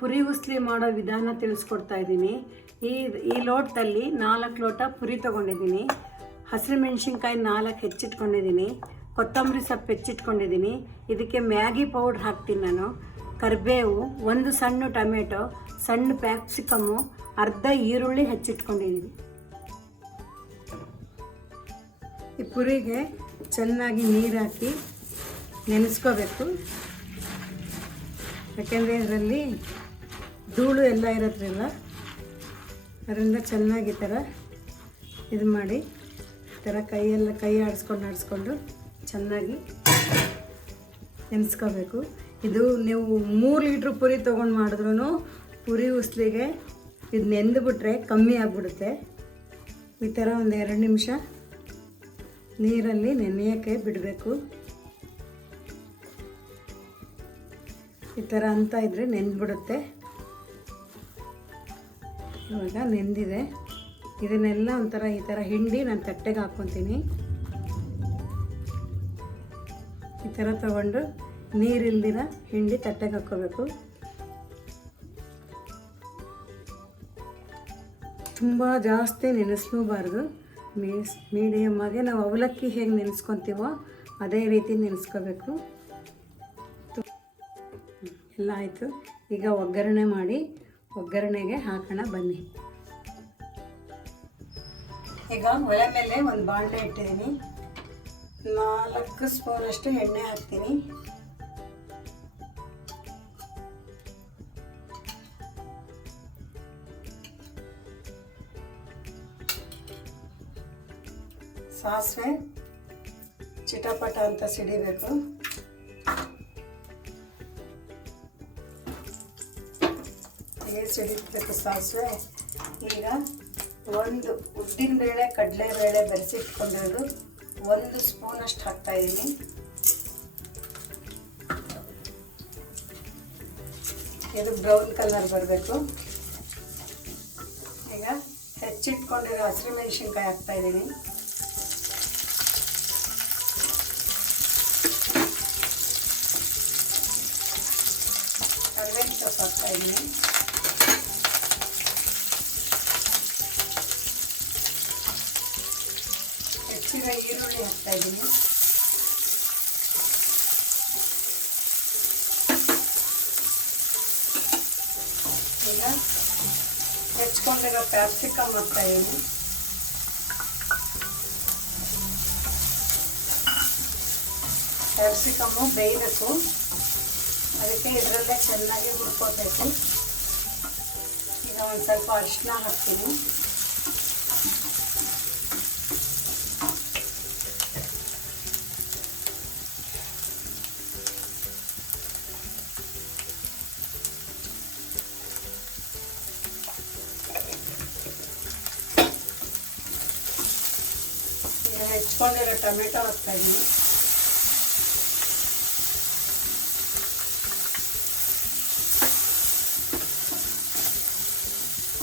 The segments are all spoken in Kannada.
ಪುರಿ ಉಸ್ಲಿ ಮಾಡೋ ವಿಧಾನ ತಿಳಿಸ್ಕೊಡ್ತಾ ಇದ್ದೀನಿ. ಈ ಲೋಟದಲ್ಲಿ 4 ಲೋಟ ಪುರಿ ತೊಗೊಂಡಿದ್ದೀನಿ. ಹಸಿರು ಮೆಣಸಿನ್ಕಾಯಿ 4 ಹೆಚ್ಚಿಟ್ಕೊಂಡಿದ್ದೀನಿ. ಕೊತ್ತಂಬರಿ ಸೊಪ್ಪು ಹೆಚ್ಚಿಟ್ಕೊಂಡಿದ್ದೀನಿ. ಇದಕ್ಕೆ ಮ್ಯಾಗಿ ಪೌಡ್ರ್ ಹಾಕ್ತೀನಿ ನಾನು. ಕರಿಬೇವು, 1 ಸಣ್ಣ ಟೊಮೆಟೊ, ಸಣ್ಣ ಕ್ಯಾಪ್ಸಿಕಮ್ಮು, ಅರ್ಧ ಈರುಳ್ಳಿ ಹೆಚ್ಚಿಟ್ಕೊಂಡಿದ್ದೀನಿ. ಈ ಪುರಿಗೆ ಚೆನ್ನಾಗಿ ನೀರು ಹಾಕಿ ನೆನೆಸ್ಕೋಬೇಕು. ಯಾಕೆಂದರೆ ಇದರಲ್ಲಿ ಧೂಳು ಎಲ್ಲ ಇರೋದ್ರಿಂದ ಅದರಿಂದ ಚೆನ್ನಾಗಿ ಈ ಥರ ಇದು ಮಾಡಿ ಈ ಥರ ಕೈ ಆಡಿಸ್ಕೊಂಡು ಚೆನ್ನಾಗಿ ನೆನೆಸ್ಕೋಬೇಕು. ಇದು ನೀವು 3 ಲೀಟ್ರ್ ಪುರಿ ತೊಗೊಂಡು ಮಾಡಿದ್ರೂ ಪುರಿ ಉಸ್ಲಿಗೆ ಇದು ನೆಂದುಬಿಟ್ರೆ ಕಮ್ಮಿ ಆಗಿಬಿಡುತ್ತೆ. ಈ ಥರ ಒಂದು 2 ನಿಮಿಷ ನೀರಲ್ಲಿ ನೆನೆಯೋಕ್ಕೆ ಬಿಡಬೇಕು. ಈ ಥರ ಅಂತ ಇದ್ದರೆ ನೆಂದ್ಬಿಡುತ್ತೆ. ಇವಾಗ ನೆಂದಿದೆ. ಇದನ್ನೆಲ್ಲ ಒಂಥರ ಈ ಥರ ಹಿಂಡಿ ನಾನು ತಟ್ಟೆಗೆ ಹಾಕ್ಕೊತೀನಿ. ಈ ಥರ ತಗೊಂಡು ನೀರಿಲ್ದಿರ ಹಿಂಡಿ ತಟ್ಟೆಗೆ ಹಾಕ್ಕೋಬೇಕು. ತುಂಬ ಜಾಸ್ತಿ ನೆನೆಸ್ಲೂಬಾರ್ದು. ಮೀಡಿಯಮ್ ಆಗಿ ನಾವು ಅವಲಕ್ಕಿ ಹೇಗೆ ನೆನೆಸ್ಕೊತೀವೋ ಅದೇ ರೀತಿ ನೆನೆಸ್ಕೋಬೇಕು. ಎಲ್ಲ ಆಯಿತು. ಈಗ ಒಗ್ಗರಣೆ ಮಾಡಿ ಒಗ್ಗರಣೆಗೆ ಹಾಕೋಣ ಬನ್ನಿ. ಈಗ ಒಲೆ ಮೇಲೆ ಒಂದು ಬಾಣಲೆ ಇಟ್ಟಿದ್ದೀನಿ. 4 ಸ್ಪೂನಷ್ಟು ಎಣ್ಣೆ ಹಾಕ್ತೀನಿ. ಸಾಸಿವೆ ಚಿಟಪಟ ಅಂತ ಸಿಡಿಬೇಕು. ಸಿಡಿಬೇಕು ಸಾಸಿವೆ. ಈಗ 1 ಉದ್ದಿನಬೇಳೆ ಕಡಲೆಬೇಳೆ ಬೆರೆಸಿಟ್ಕೊಂಡಿರೋದು 1 ಸ್ಪೂನಷ್ಟು ಹಾಕ್ತಾಯಿದ್ದೀನಿ. ಇದು ಬ್ರೌನ್ ಕಲರ್ ಬರಬೇಕು. ಈಗ ಹೆಚ್ಚಿಟ್ಕೊಂಡಿರೋ ಹಸಿರು ಮೆಣಸಿನ್ಕಾಯಿ ಹಾಕ್ತಾಯಿದ್ದೀನಿ. ಕರಿಬೇವು ಸೊಪ್ಪು ಹಾಕ್ತಾಯಿದ್ದೀನಿ. ಹೆಚ್ಚಿರೋ ಈರುಳ್ಳಿ ಹಾಕ್ತಾಯಿದ್ದೀನಿ. ಈಗ ಹೆಚ್ಕೊಂಡಿರೋ ಕ್ಯಾಪ್ಸಿಕಮ್ ಹಾಕ್ತಾಯಿದ್ದೀನಿ. ಕ್ಯಾಪ್ಸಿಕಮ್ಮು ಬೇಯಬೇಕು, ಅದಕ್ಕೆ ಇದರಲ್ಲೇ ಚೆನ್ನಾಗಿ ಹುರ್ಕೋಬೇಕು. ಈಗ ಒಂದು ಸ್ವಲ್ಪ ಅರಿಶಿನ ಹಾಕ್ತೀನಿ. ಈಗ ಹೆಚ್ಕೊಂಡಿರೋ ಟೊಮೆಟೊ ಹಾಕ್ತಾಯಿದ್ದೀನಿ.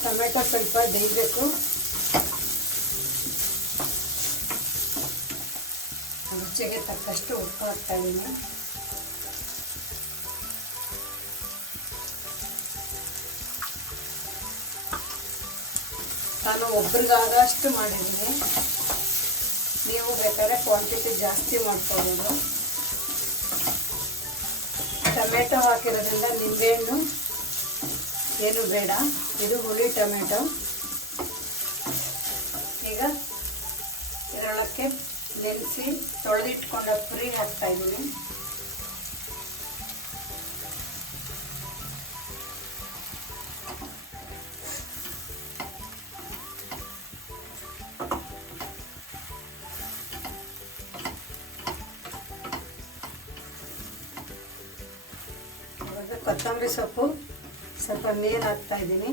ಟೊಮೆಟೊ ಸ್ವಲ್ಪ ಬೇಯಬೇಕು. ರುಚಿಗೆ ತಕ್ಕಷ್ಟು ಉಪ್ಪು ಹಾಕ್ತಾಯಿದ್ದೀನಿ. ನಾನು ಒಬ್ರಿಗಾದಷ್ಟು ಮಾಡಿದ್ದೀನಿ. ನೀವು ಬೇಕಾದ್ರೆ ಕ್ವಾಂಟಿಟಿ ಜಾಸ್ತಿ ಮಾಡ್ಕೋಬೋದು. ಟೊಮೆಟೊ ಹಾಕಿರೋದ್ರಿಂದ ನಿಂಬೆಹಣ್ಣು ಏನು ಬೇಡ, ಇದು ಹುಳಿ ಟೊಮೆಟೊ. ಈಗ ಇದರೊಳಕ್ಕೆ ನೆನೆಸಿ ತೊಳೆದಿಟ್ಕೊಂಡ ಪುರಿ ಹಾಕ್ತಾಯಿದ್ದೀನಿ. ಕೊತ್ತಂಬರಿ ಸೊಪ್ಪು ಸ್ವಲ್ಪ ಮೇಲೆ ಹಾಕ್ತಾಯಿದ್ದೀನಿ.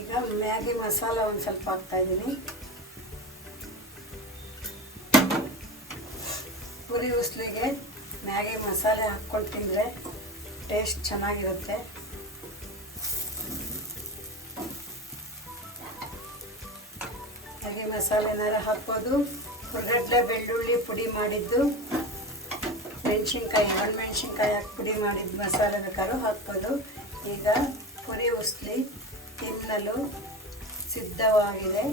ಈಗ ಮ್ಯಾಗಿ ಮಸಾಲ ಒಂದು ಸ್ವಲ್ಪ ಹಾಕ್ತಾಯಿದ್ದೀನಿ. ಪುರಿ ಉಸ್ಲಿಗೆ ಮ್ಯಾಗಿ ಮಸಾಲೆ ಹಾಕ್ಕೊಂಡು ತಿಂದರೆ ಟೇಸ್ಟ್ ಚೆನ್ನಾಗಿರುತ್ತೆ. ಮಸಾಲೆನಾರ ಹಾಕ್ಬೋದು. ಹುರ್ಗಡ್ಲೆ ಬೆಳ್ಳುಳ್ಳಿ ಪುಡಿ ಮಾಡಿದ್ದು, ಮೆಣಸಿನ್ಕಾಯಿ ಒಣಮೆಣ್ಸಿನ್ಕಾಯಿ ಹಾಕಿ ಪುಡಿ ಮಾಡಿದ್ದು ಮಸಾಲೆ ಬೇಕಾದ್ರೂ ಹಾಕ್ಬೋದು. ಈಗ ಪುರಿ ಉಸ್ಲಿ ತಿನ್ನಲು ಸಿದ್ಧವಾಗಿದೆ.